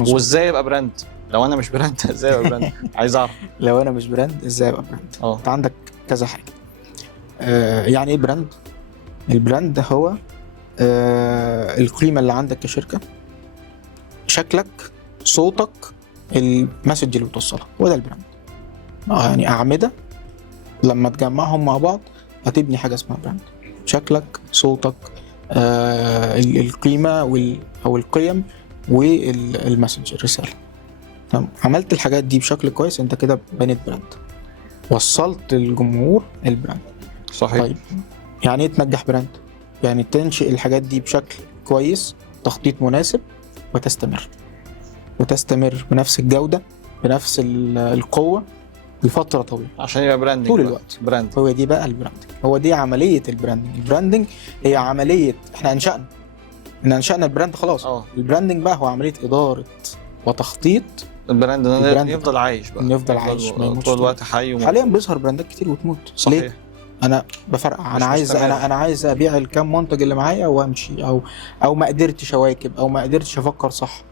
وازاي ابقى براند لو انا مش براند؟ ازاي ابقى براند؟ عايز اعرف. لو انا مش براند ازاي ابقى براند؟ اه انت عندك كذا حاجه. يعني ايه براند؟ البراند هو القيمه اللي عندك كشركه، شكلك، صوتك، المسج اللي بتوصلها، هو ده البراند. يعني اعمده لما تجمعهم مع بعض هتبني حاجه اسمها براند. شكلك، صوتك، القيمه او القيم والمسج، الرساله. تمام، عملت الحاجات دي بشكل كويس، انت كده بنيت براند، وصلت للجمهور البراند. صحيح. طيب يعني ايه تنجح براند؟ يعني تنشئ الحاجات دي بشكل كويس، تخطيط مناسب، وتستمر بنفس الجودة، بنفس القوة لفترة طويلة عشان يبقى براندنج طول بقى. الوقت. براند. هو دي بقى البراندنج، هو دي عملية البراندنج. البراندنج هي عملية، احنا انشأنا البراند خلاص. البراندنج بقى هو عملية إدارة وتخطيط البراند ده البراند يفضل عايش بقى، يفضل عايش ما يموتش. طول الوقت حي حاليا بيظهر براندات كتير وتموت. صحيح. ليه؟ انا بفرقع، انا عايز ابيع الكام منتج اللي معايا وامشي، او ما قدرتش اواكب، او ما قدرتش افكر صح.